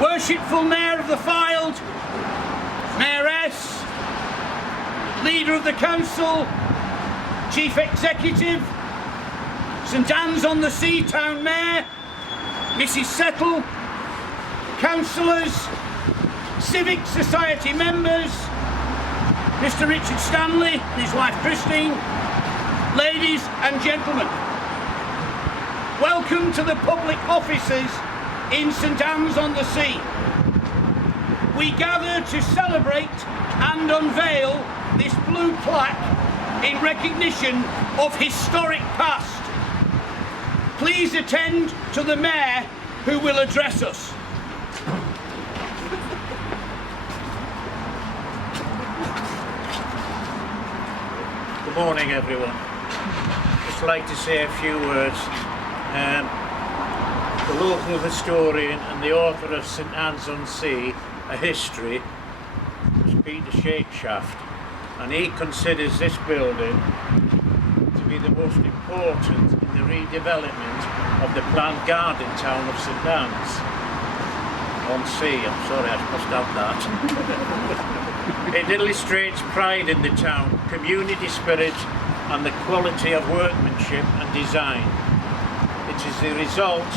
Worshipful Mayor of the Fylde, Mayoress, Leader of the Council, Chief Executive, St Annes on the Sea Town Mayor, Mrs Settle, Councillors, Civic Society members, Mr Richard Stanley and his wife Christine, ladies and gentlemen, welcome to the public offices in St Annes on the Sea. We gather to celebrate and unveil this blue plaque in recognition of historic past. Please attend to the Mayor who will address us. Good morning, everyone. Just like to say a few words. The local historian and the author of St Annes on Sea, A History, was Peter Shakeshaft, and he considers this building to be the most important in the redevelopment of the planned garden town of St Annes on Sea. I'm sorry, I must have that. It illustrates pride in the town, community spirit and the quality of workmanship and design. It is the result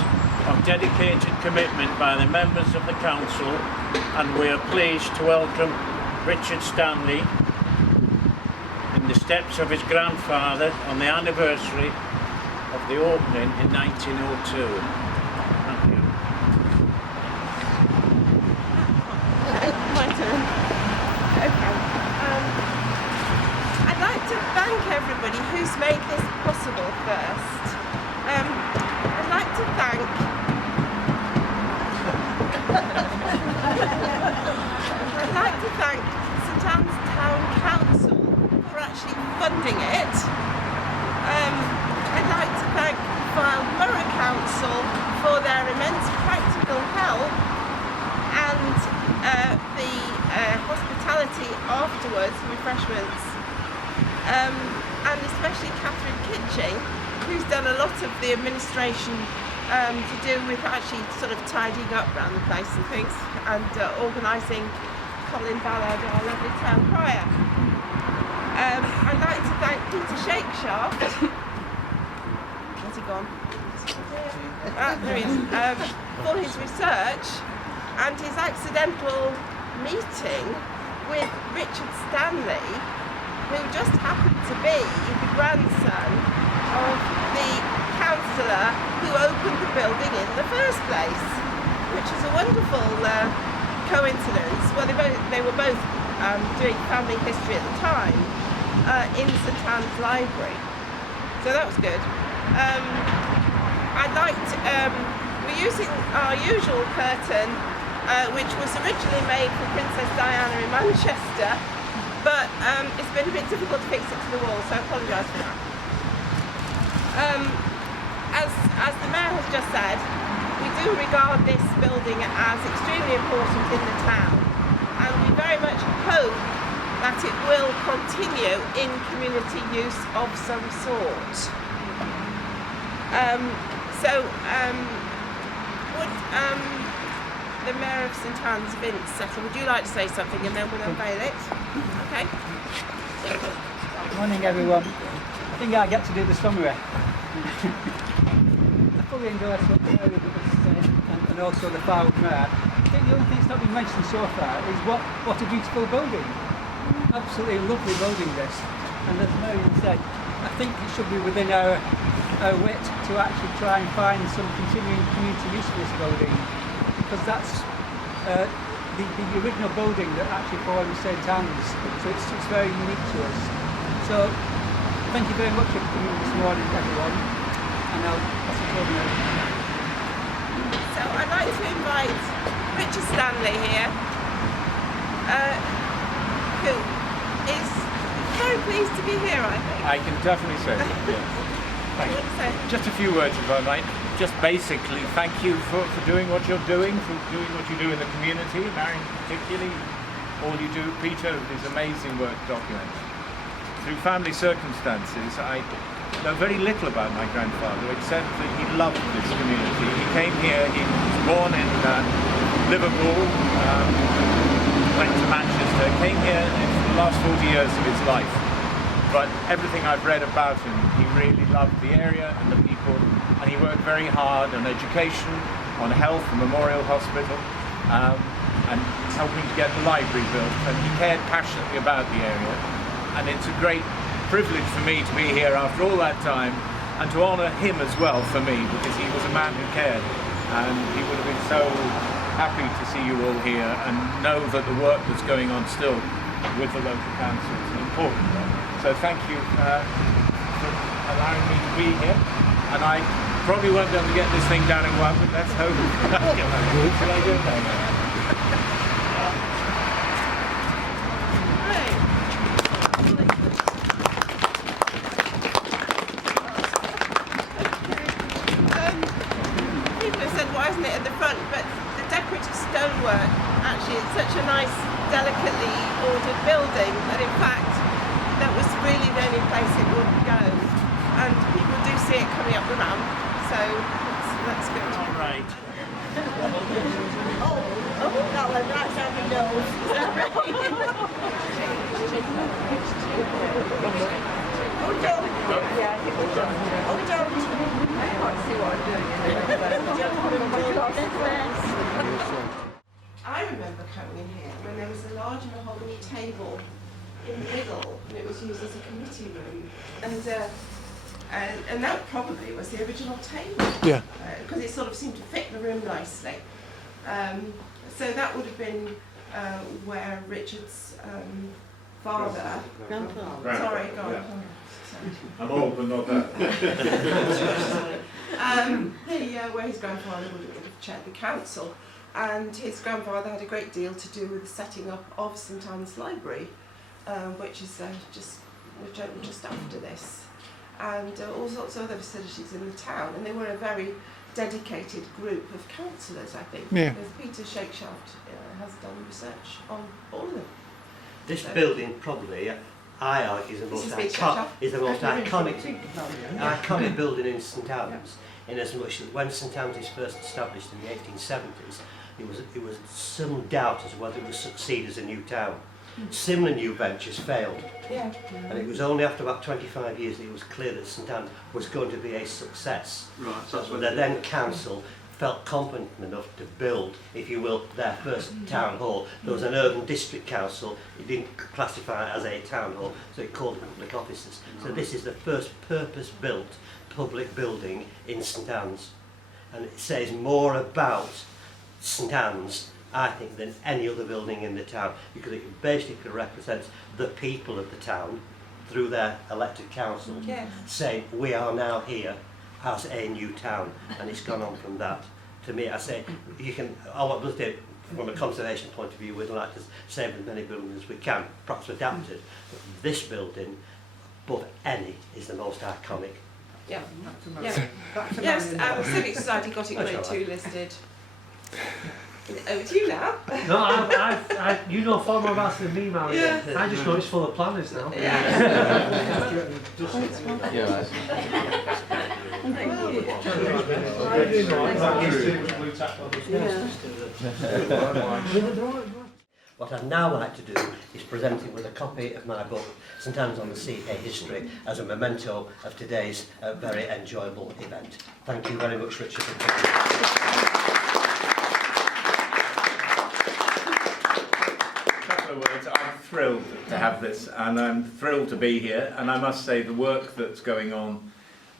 of dedicated commitment by the members of the council, and we are pleased to welcome Richard Stanley in the steps of his grandfather on the anniversary of the opening in 1902. Thank you. My turn. Okay. I'd like to thank everybody who's made this possible first. I'd like to thank St Annes Town Council for actually funding it. I'd like to thank Fylde Borough Council for their immense practical help and the hospitality afterwards, refreshments, and especially Catherine Kitching, who's done a lot of the administration to do with actually sort of tidying up around the place and things, and organising Colin Ballard, our lovely town crier. I'd like to thank Peter Shakeshaft. Where's he gone? There he is. For his research and his accidental meeting with Richard Stanley, who just happened to be the grandson of the councillor who opened the building in the first place, which is a wonderful coincidence. Well, they were both doing family history at the time in St Annes Library, so that was good. I'd like to, we're using our usual curtain, which was originally made for Princess Diana in Manchester, but it's been a bit difficult to fix it to the wall, so I apologise for that. As the Mayor has just said, we do regard this building as extremely important in the town, and we very much hope that it will continue in community use of some sort. Would the Mayor of St Annes, Vince Settle, would you like to say something, and then we'll unveil it? Okay. Good morning, everyone. I think I get to do the summary. I fully endorse what the Mayor was saying, and also the Fylde Mayor. I think the only thing that's not been mentioned so far is what a beautiful building. Absolutely lovely building, this. And as Marion said, I think it should be within our wit to actually try and find some continuing community use for this building, because that's the original building that actually formed St Annes, so it's very unique to us. So thank you very much for coming this morning, everyone, and I'll pass it over now. So I'd like to invite Richard Stanley here, who is very pleased to be here, I think. I can definitely say that, yes. Thank you. Just a few words, if I might. Just basically, thank you for doing what you're doing, for doing what you do in the community, Marion particularly, all you do. Peter, this amazing work documented. Through family circumstances, I know very little about my grandfather, except that he loved this community. He came here, he was born in Liverpool, went to Manchester, came here for the last 40 years of his life. But everything I've read about him, he really loved the area and the people, and he worked very hard on education, on health, the Memorial Hospital, and helping to get the library built. And he cared passionately about the area, and it's a great privilege for me to be here after all that time, and to honour him as well for me, because he was a man who cared, and he would have been so happy to see you all here and know that the work that's going on still with the local council is an important one. So thank you for allowing me to be here, and I probably won't be able to get this thing down in one, but let's hope. Shall I do it now? People have said, why isn't it at the front? But the decorative stonework, actually, it's such a nice, delicately ordered building that in fact that was really the only place it would go, and people do see it coming up the ramp, so that's good. All right. That one, that's how we know. Is that right? Oh, don't. Yeah, oh, don't. I can't see what I'm doing. I remember coming in here when there was a large mahogany table in the middle, and it was used as a committee room, and that probably was the original table. Yeah. Because it sort of seemed to fit the room nicely. So that would have been where Richard's father. Grandfather. Sorry, God. Yeah. I'm old, but not that. Where his grandfather would have chaired the council, and his grandfather had a great deal to do with the setting up of St Annes Library, which is which opened just after this, and all sorts of other facilities in the town, and they were a very dedicated group of councillors, I think. Yeah. Because Peter Shakeshaft has done research on all of them. This building probably, I argue, is the most iconic building in St Annes, in as much as when St Annes was first established in the 1870s, it was some doubt as to whether it would succeed as a new town. Similar new ventures failed, and it was only after about 25 years that it was clear that St Annes was going to be a success. Right, so the then council felt confident enough to build, if you will, their first town hall. There was an urban district council, it didn't classify it as a town hall, so it called it public offices. So this is the first purpose-built public building in St Annes, and it says more about St Annes, I think, than any other building in the town, because it basically represents the people of the town through their elected council, saying we are now here as a new town, and it's gone on from that. To me, I say, you can, from a conservation point of view, we'd like to save as many buildings as we can, perhaps adapt it, but this building, above any, is the most iconic. Yeah. Yes, the Civic Society got it grade 2 listed. Over to you now. No, you know far more about it than me, Mary. Yeah. I just know it's full of planners now. What I'd now like to do is present you with a copy of my book, St Annes on the Sea, A History, as a memento of today's very enjoyable event. Thank you very much, Richard. Words. I'm thrilled to have this, and I'm thrilled to be here, and I must say the work that's going on,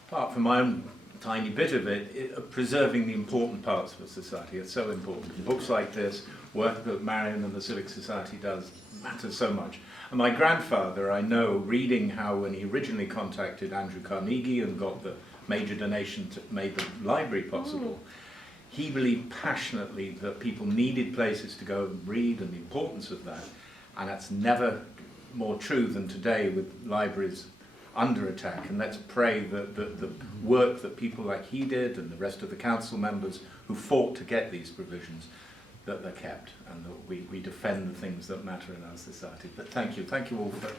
apart from my own tiny bit of it, preserving the important parts of a society is so important. Books like this, work that Marion and the Civic Society does, matters so much. And my grandfather, I know, reading how when he originally contacted Andrew Carnegie and got the major donation to made the library possible, he believed passionately that people needed places to go and read, and the importance of that. And that's never more true than today with libraries under attack. And let's pray that the work that people like he did and the rest of the council members who fought to get these provisions, that they're kept, and that we defend the things that matter in our society. But thank you all for